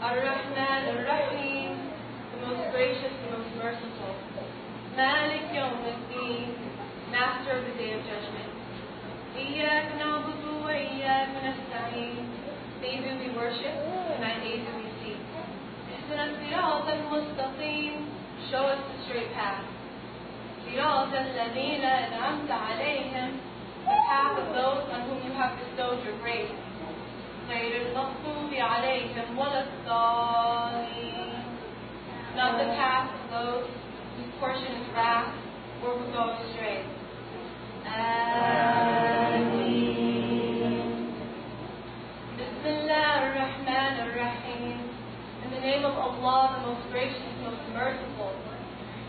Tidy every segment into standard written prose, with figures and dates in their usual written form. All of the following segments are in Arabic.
Ar-Rahman Ar-Rahim, the most gracious, the most merciful. Malik Yawm al-Din, master of the day of judgment. Iyyaka na'budu wa iyyaka nasta'in. Thee do we worship, and thy aid do we seek. Ihdina as-sirata al-mustaqim, show us the straight path. Sirata alladhina an'amta alayhim, the path of those on whom you have bestowed your grace. غير المغضوب عليهم ولا الضالين, not the path of those whose portion is wrath or who go astray. Ameen. Bismillah ar-Rahman ar-Rahim. In the name of Allah, the most gracious, most merciful.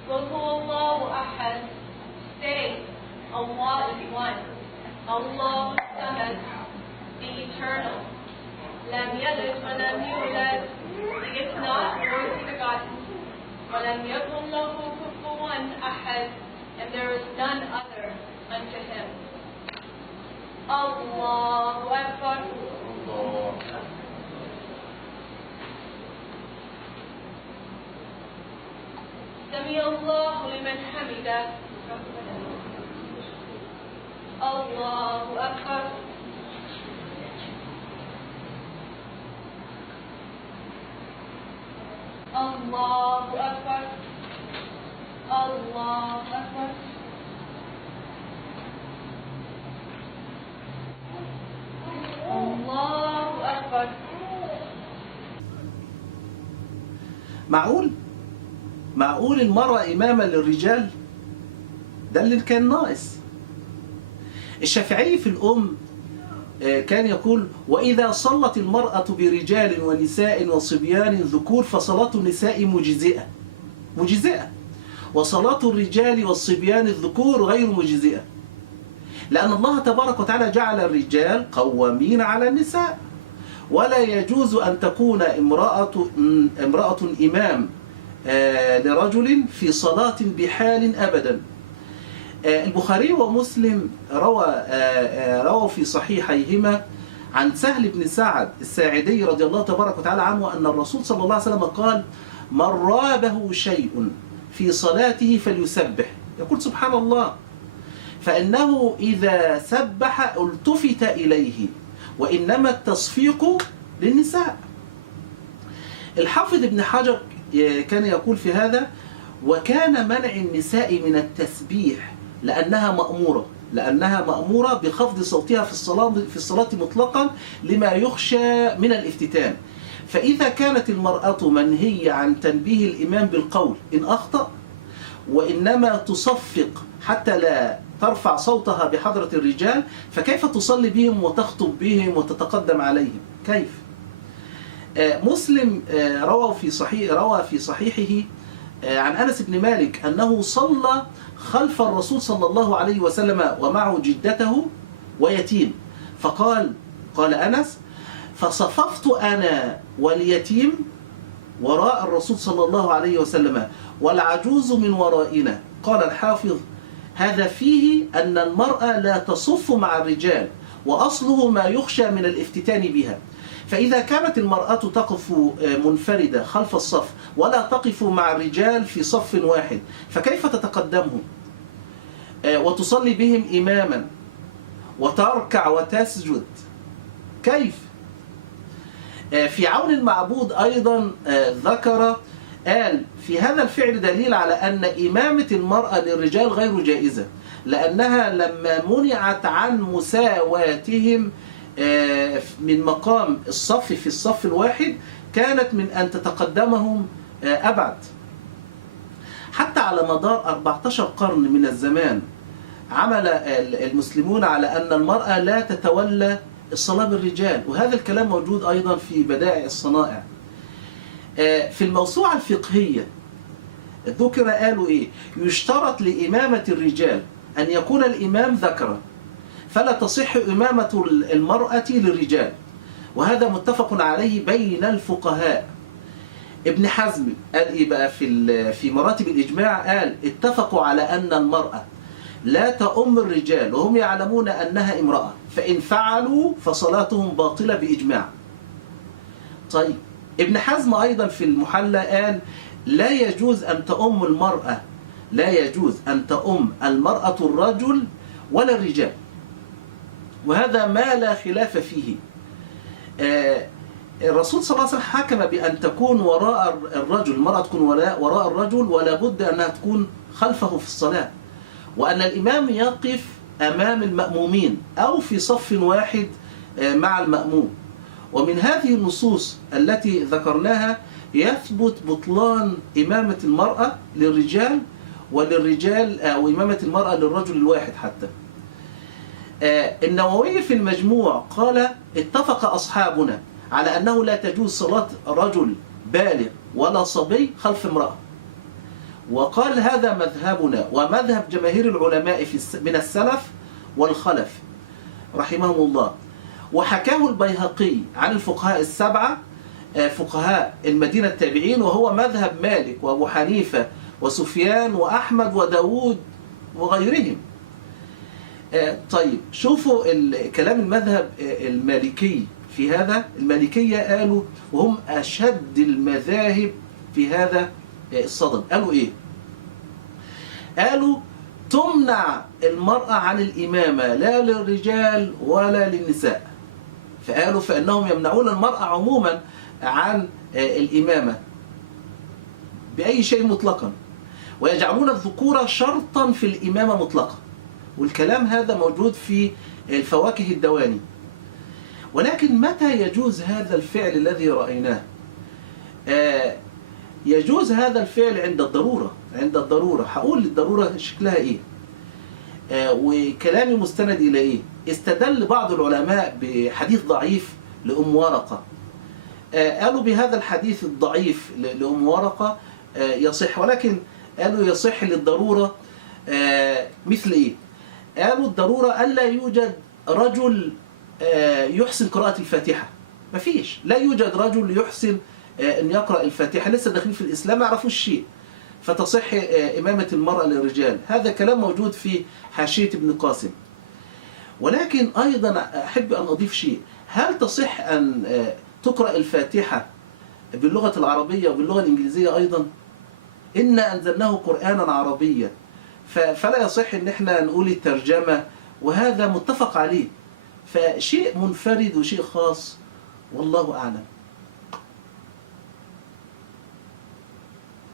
Qul huwa Allahu ahad. Say, Allah is one. Allahu samad, the eternal. Lam yalid wa lam yulad, he is not nor is he begotten. Wa lam yakun lahu kufuwan ahad, and there is none other unto him. Allahu Akbar. Sami Allahu liman hamidah. Allahu Akbar. Allahu Akbar. Allahu Akbar. Allahu Akbar. معقول المرأة إمامة للرجال؟ ده اللي كان ناقص. الشافعي في الأم كان يقول: وإذا صلت المرأة برجال ونساء وصبيان ذكور فصلاة النساء مجزئة، وصلاة الرجال والصبيان الذكور غير مجزئة، لأن الله تبارك وتعالى جعل الرجال قوامين على النساء، ولا يجوز أن تكون امرأة إمام لرجل في صلاة بحال أبدا. البخاري ومسلم روى في صحيحيهما عن سهل بن سعد الساعدي رضي الله تبارك وتعالى عنه أن الرسول صلى الله عليه وسلم قال: من رابه شيء في صلاته فليسبح. يقول: سبحان الله، فإنه إذا سبح التفت إليه، وإنما التصفيق للنساء. الحافظ ابن حجر كان يقول في هذا: وكان منع النساء من التسبيح لأنها مأمورة بخفض صوتها في الصلاة مطلقا لما يخشى من الافتتان. فإذا كانت المرأة منهية عن تنبيه الإمام بالقول إن أخطأ، وإنما تصفق حتى لا ترفع صوتها بحضرة الرجال، فكيف تصلي بهم وتخطب بهم وتتقدم عليهم؟ كيف؟ مسلم روى في صحيحه عن أنس بن مالك أنه صلى خلف الرسول صلى الله عليه وسلم ومعه جدته ويتيم، قال أنس: فصففت أنا واليتيم وراء الرسول صلى الله عليه وسلم والعجوز من ورائنا. قال الحافظ: هذا فيه أن المرأة لا تصف مع الرجال، وأصله ما يخشى من الافتتان بها. فإذا كانت المرأة تقف منفردة خلف الصف ولا تقف مع الرجال في صف واحد، فكيف تتقدمهم وتصلي بهم إماما وتركع وتسجد؟ كيف؟ في عون المعبود أيضا قال: في هذا الفعل دليل على أن إمامة المرأة للرجال غير جائزة، لأنها لما منعت عن مساواتهم من مقام الصف في الصف الواحد كانت من أن تتقدمهم أبعد. حتى على مدار 14 قرن من الزمان عمل المسلمون على أن المرأة لا تتولى الصلاة بالرجال، وهذا الكلام موجود أيضا في بدائع الصنائع. في الموسوعة الفقهية ذكر قالوا إيه؟ يشترط لإمامة الرجال أن يكون الإمام ذكرا، فلا تصح إمامة المرأة للرجال، وهذا متفق عليه بين الفقهاء. ابن حزم قال إيه بقى في مراتب الإجماع؟ قال: اتفقوا على أن المرأة لا تؤم الرجال وهم يعلمون أنها امرأة، فإن فعلوا فصلاتهم باطلة بإجماع. طيب ابن حزم أيضا في المحلى قال لا يجوز أن تؤم المرأة، لا يجوز أن تؤم المرأة الرجل ولا الرجال، وهذا ما لا خلاف فيه. الرسول صلى الله عليه وسلم حكم بأن تكون وراء الرجل، المرأة تكون وراء الرجل، ولا بد أنها تكون خلفه في الصلاة، وأن الإمام يقف أمام المأمومين أو في صف واحد مع المأموم. ومن هذه النصوص التي ذكرناها يثبت بطلان إمامة المرأة للرجال وللرجال، أو إمامة المرأة للرجل الواحد حتى. النووي في المجموع قال اتفق أصحابنا على أنه لا تجوز صلاة رجل بالغ ولا صبي خلف امرأة، وقال هذا مذهبنا ومذهب جماهير العلماء من السلف والخلف رحمهم الله. وحكاه البيهقي عن الفقهاء السبعة فقهاء المدينة التابعين، وهو مذهب مالك وأبو حنيفة وسفيان وأحمد وداود وغيرهم. طيب شوفوا كلام المذهب المالكي في هذا. المالكية قالوا وهم أشد المذاهب في هذا الصدد، قالوا إيه؟ قالوا تمنع المرأة عن الإمامة لا للرجال ولا للنساء، فقالوا فإنهم يمنعون المرأة عموما عن الإمامة بأي شيء مطلقا، ويجعلون الذكورة شرطا في الإمامة مطلقا. والكلام هذا موجود في الفواكه الدواني. ولكن متى يجوز هذا الفعل الذي رأيناه؟ يجوز هذا الفعل عند الضرورة. عند الضرورة هقول الضرورة شكلها إيه، وكلامي مستند إلى إيه. استدل بعض العلماء بحديث ضعيف لأم ورقة، قالوا بهذا الحديث الضعيف لأم ورقة يصح، ولكن قالوا يصح للضرورة. مثل إيه؟ قالوا الضرورة ألا يوجد رجل يحسن قراءة الفاتحة، مفيش، لا يوجد رجل يحسن أن يقرأ الفاتحة، لسه داخلين في الإسلام ما يعرفوش شيء، فتصح إمامة المرأة للرجال. هذا كلام موجود في حاشية ابن قاسم. ولكن أيضا أحب أن أضيف شيء، هل تصح أن تقرأ الفاتحة باللغة العربية وباللغة الإنجليزية أيضا؟ إنا أنزلناه قرآنا عربيا، فلا يصح أن احنا نقول الترجمة، وهذا متفق عليه، فشيء منفرد وشيء خاص، والله أعلم.